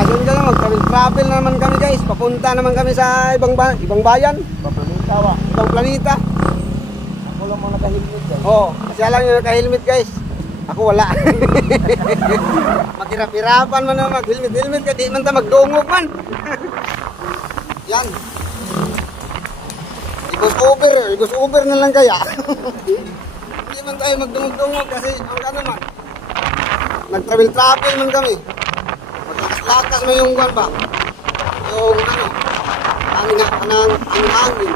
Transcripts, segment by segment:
Ayun ka lang, mag-travel naman kami guys. Papunta naman kami sa ibang bayan. Ibang planeta. Ako lang mga naka-helmet guys. Oo, siya lang yung naka-helmet guys. Ako wala. Maghirap-hirapan man na mag-helmet ka. Di man ta magdungog man. Yan. Igos over na lang kaya. Hindi man tayo magdungog-dungog kasi ang ano man. Nag-travel man kami. Maglakas-lakas mo yung guwan ba? Yung ano, ang hangin.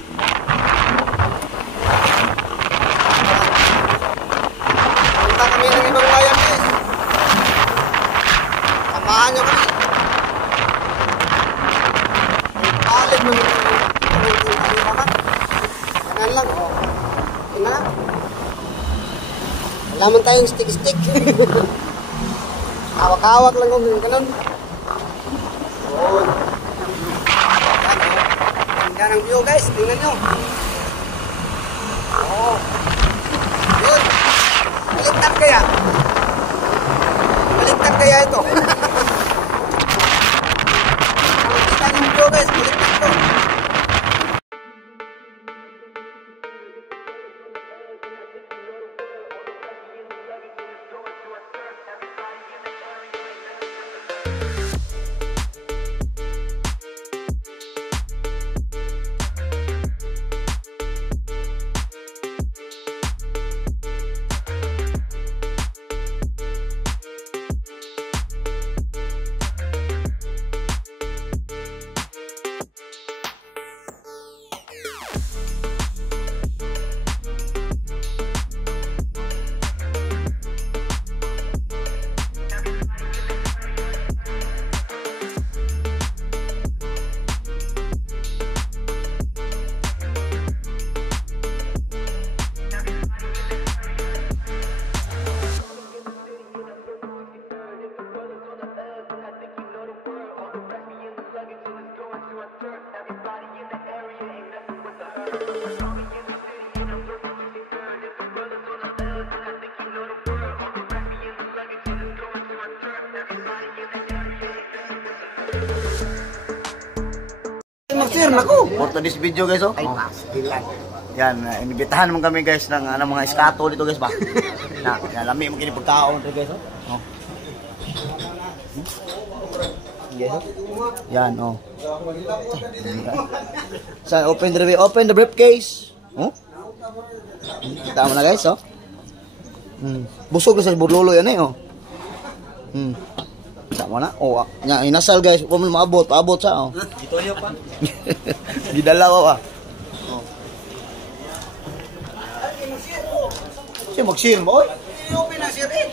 Punta kami ng ibang bayan guys. Samahan nyo kami. Balik mo yung kanan lang. Ito na. Wala man tayong stick-stick. Hawak-hawak lang kung ganun. Yun. Ganda ng view guys. Tingnan nyo. Oo. Yun. Baliktad kaya. Baliktad kaya ito. Kita ng view guys. Baliktad ko. Mag-share na ko. For this video guys, oh. Ay, pastilan. Yan, inibitahan naman kami guys ng mga eskato dito guys ba. Lami mo kini pagkaon dito guys, oh. Yes, oh. Yan, oh. Sa open the briefcase. Oh. Kita mo na guys, oh. Busog sa burlolo yan eh, oh. Kita mo na. Oh, nya inasal guys, wa mo maabot sa, oh. Dito niyo pa. Gidalaw ah. Oh. Siya mag-share mo, oy. Open na share eh.